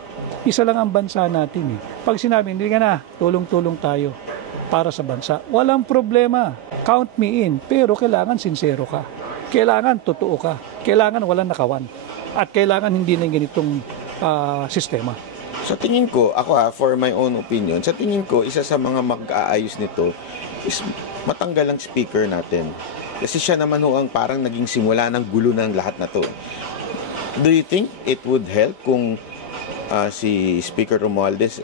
Isa lang ang bansa natin eh. Pag sinabi, hindi ka na, tulong-tulong tayo para sa bansa, walang problema. Count me in, pero kailangan sincero ka. Kailangan totoo ka. Kailangan walang nakawan. At kailangan hindi na ganitong sistema. Sa tingin ko, ako for my own opinion, sa tingin ko, isa sa mga mag-aayos nito is matanggal ang speaker natin. Kasi siya naman ang parang naging simula ng gulo ng lahat na to. Do you think it would help kung si Speaker Romualdez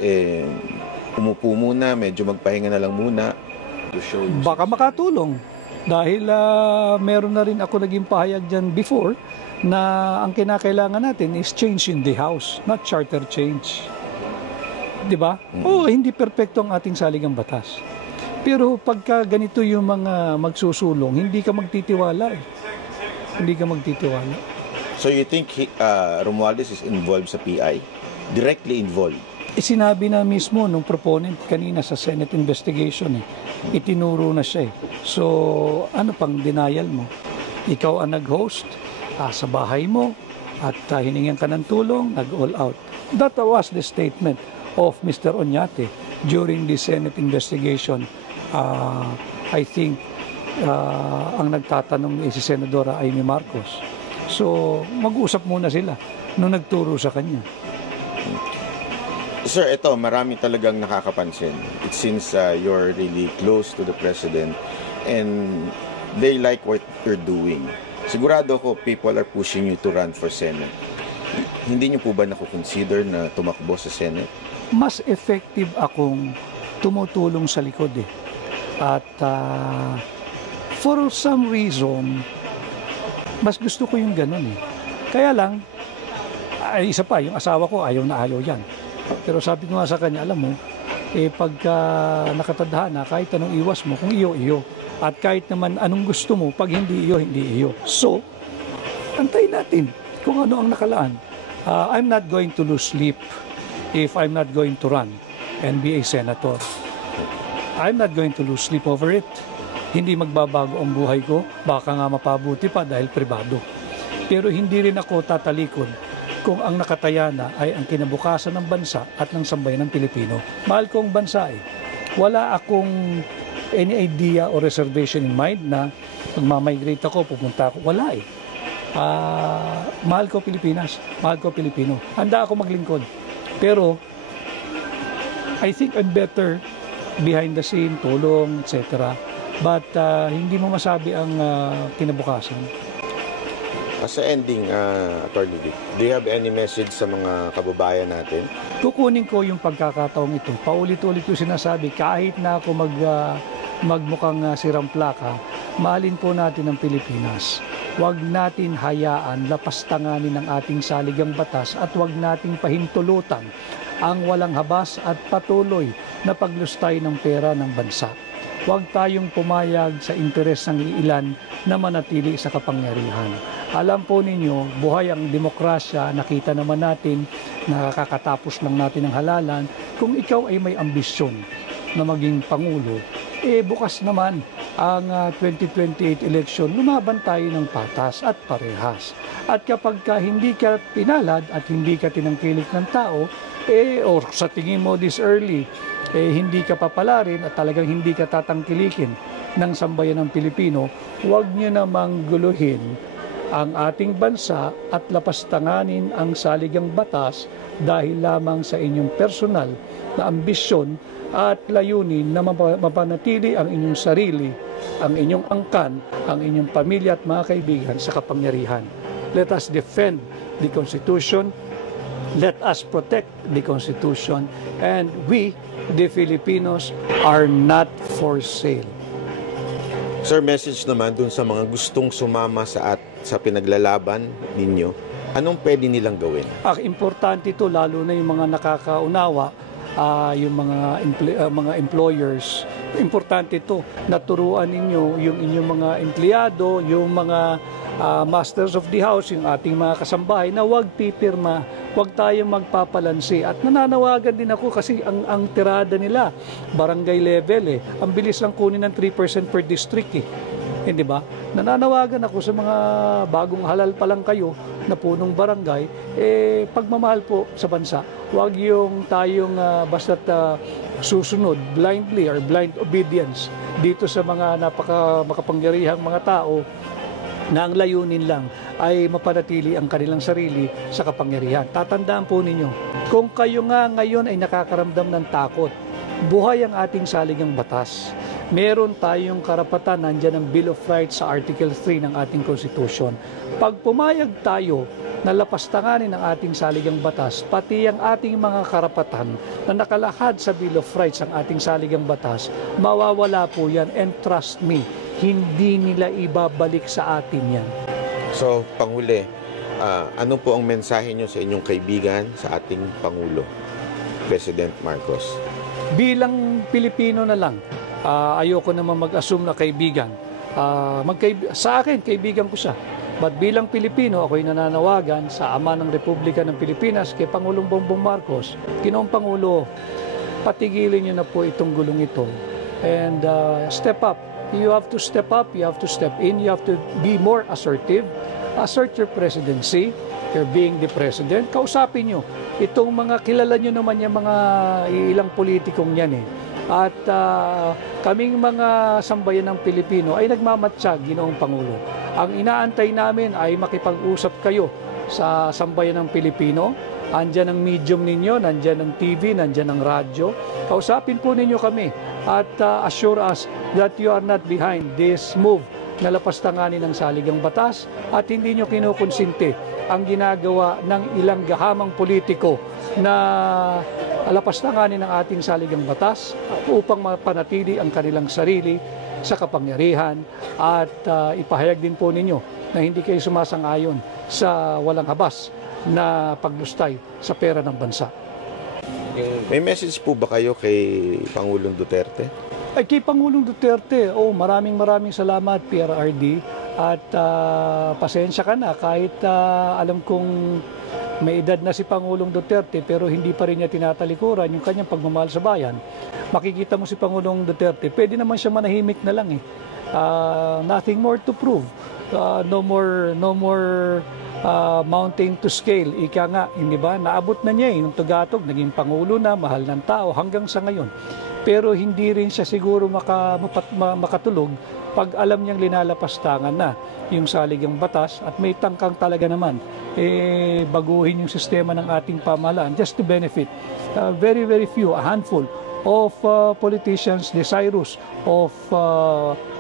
umupo muna, medyo magpahinga na lang muna? Baka makatulong dahil meron na rin ako naging pahayag dyan before na ang kinakailangan natin is change in the house, not charter change. Di ba? Hindi perpekto ang ating saligang batas. Pero pagka ganito yung mga magsusulong, hindi ka magtitiwala eh. Hindi ka magtitiwala. So you think Romualdez is involved sa PI? Directly involved? Sinabi na mismo nung proponent kanina sa Senate investigation itinuro na siya So, ano pang denial mo? Ikaw ang nag-host sa bahay mo at hiningan ka ng tulong, nag-all out. That was the statement of Mr. Oñate during the Senate investigation. I think ang nagtatanong si Senadora Amy Marcos. So, mag-usap muna sila nung nagturo sa kanya. Sir, ito, marami talagang nakakapansin. It seems you're really close to the President and they like what you're doing. Sigurado ko, people are pushing you to run for Senate. Hindi niyo po ba nakukonsider na tumakbo sa Senate? Mas effective akong tumutulong sa likod At for some reason, mas gusto ko yung ganun Kaya lang, isa pa, yung asawa ko ayaw na ayaw yan. Pero sabi ko nga sa kanya, alam mo, pagka nakatadhana, kahit anong iwas mo, kung iyo, iyo. At kahit naman anong gusto mo, pag hindi iyo, hindi iyo. So, antayin natin kung ano ang nakalaan. I'm not going to lose sleep if I'm not going to run and be a senator. I'm not going to lose sleep over it. Hindi magbabago ang buhay ko, baka nga mapabuti pa dahil pribado. Pero hindi rin ako tatalikod kung ang nakataya na ay ang kinabukasan ng bansa at ng sambayan ng Pilipino. Mahal ko ang bansa eh. Wala akong any idea or reservation in mind na magmamigrate ako, pupunta ako. Wala eh. Mahal ko Pilipinas, mahal ko Pilipino. Handa ako maglingkod. Pero, I think I'm better behind the scene, tulong, etc. But hindi mo masabi ang kinabukasan. Sa ending, Attorney Vic, do you have any message sa mga kababayan natin? Kukunin ko yung pagkakataong ito. Paulit-ulit ko sinasabi, kahit na ako magmukhang sirang plaka, mahalin po natin ang Pilipinas. Huwag natin hayaan lapastanganin ang ating saligang batas at huwag nating pahintulutan ang walang habas at patuloy na paglustay ng pera ng bansa. Huwag tayong pumayag sa interes ng ilan na manatili sa kapangyarihan. Alam po ninyo, buhay ang demokrasya, nakita naman natin, nakakatapos lang natin ang halalan. Kung ikaw ay may ambisyon na maging Pangulo, bukas naman ang 2028 election, lumaban tayo ng patas at parehas. At kapag hindi ka pinalad at hindi ka tinangkilik ng tao, or sa tingin mo this early, hindi ka papalarin at talagang hindi ka tatangkilikin ng sambayan ng Pilipino, huwag nyo namang guluhin ang ating bansa at lapastanganin ang saligang batas dahil lamang sa inyong personal na ambisyon at layunin na mapanatili ang inyong sarili, ang inyong angkan, ang inyong pamilya at mga kaibigan sa kapangyarihan. Let us defend the Constitution. Let us protect the Constitution. And we, the Filipinos, are not for sale. Sir, message naman dun sa mga gustong sumama sa pinaglalaban ninyo, anong pwede nilang gawin? Importante ito, lalo na yung mga nakakaunawa, yung mga employers. Importante ito, naturuan ninyo yung inyong mga empleyado, yung mga masters of the house, yung ating mga kasambahay, na huwag pipirma, huwag tayong magpapalansi. At nananawagan din ako kasi ang tirada nila, barangay level ang bilis lang kunin ng 3% per district Hindi ba? Nananawagan ako sa mga bagong halal pa lang kayo na punong barangay, pagmamahal po sa bansa. Huwag yung tayong basta't susunod blindly or blind obedience dito sa mga makapangyarihang mga tao na ang layunin lang ay mapanatili ang kanilang sarili sa kapangyarihan. Tatandaan po ninyo, kung kayo nga ngayon ay nakakaramdam ng takot, buhay ang ating saligang batas. Meron tayong karapatan, nandyan ang Bill of Rights sa Article 3 ng ating Constitution. Pag pumayag tayo na lapastanganin ang ating saligang batas, pati ang ating mga karapatan na nakalahad sa Bill of Rights ang ating saligang batas, mawawala po yan, and trust me, hindi nila ibabalik sa atin yan. So, Panghuli, ano po ang mensahe nyo sa inyong kaibigan sa ating Pangulo, President Marcos? Bilang Pilipino na lang, ayoko naman mag-assume na kaibigan. Sa akin, kaibigan ko siya. But bilang Pilipino, ako'y nananawagan sa Ama ng Republika ng Pilipinas, kay Pangulong Bongbong Marcos, Ginoong Pangulo, patigilin niyo na po itong gulong ito. And step up. You have to step up, you have to step in, you have to be more assertive. Assert your presidency. You're being the president. Kausapin nyo. Itong mga kilala nyo naman yung mga ilang politikong yan At kaming mga sambayan ng Pilipino ay nagmamatsyag, Ginoong Pangulo. Ang inaantay namin ay makipag-usap kayo sa sambayan ng Pilipino. Andyan ang medium ninyo, nandyan ang TV, nandyan ang radyo. Kausapin po ninyo kami at assure us that you are not behind this move na lapastanganin ng saligang batas at hindi nyo kinukonsinti ang ginagawa ng ilang gahamang politiko na lapastanganin ng ating saligang batas upang mapanatili ang kanilang sarili sa kapangyarihan at ipahayag din po ninyo na hindi kayo sumasang-ayon sa walang habas na paglustay sa pera ng bansa. May message po ba kayo kay Pangulong Duterte? Ay, kay Pangulong Duterte, maraming salamat, PRRD. At pasensya ka na kahit alam kong may edad na si Pangulong Duterte pero hindi pa rin niya tinatalikuran yung kanyang pagmamahal sa bayan, makikita mo si Pangulong Duterte, pwede naman siya manahimik na lang eh. Nothing more to prove. No more mountain to scale. Ika nga, hindi ba? Naabot na niya yung tugatog, naging Pangulo na, mahal ng tao hanggang sa ngayon. Pero hindi rin siya siguro makatulog pag alam niyang linalapastangan na yung saligang batas at may tangkang talaga naman baguhin yung sistema ng ating pamahalaan just to benefit very few, a handful of politicians desirous of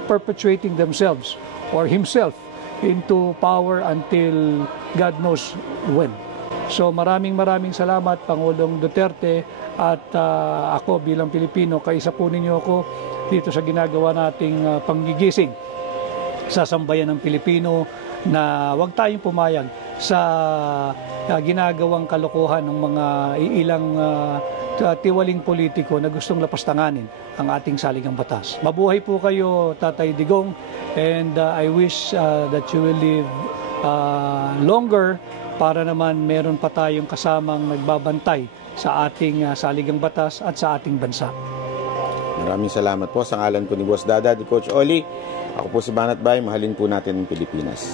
perpetuating themselves or himself into power until God knows when. So maraming salamat Pangulong Duterte at ako bilang Pilipino, kaisa po ninyo ako dito sa ginagawa nating panggigising sa sambayan ng Pilipino na huwag tayong pumayag sa ginagawang kalokohan ng mga ilang tiwaling politiko na gustong lapastanganin ang ating saligang batas. Mabuhay po kayo, Tatay Digong, and I wish that you will live longer para naman meron pa tayong kasamang nagbabantay sa ating saligang batas at sa ating bansa. Maraming salamat po sa ngalan po ni Boss Dada, ni Coach Oli. Ako po si Banat Bay, mahalin po natin ang Pilipinas.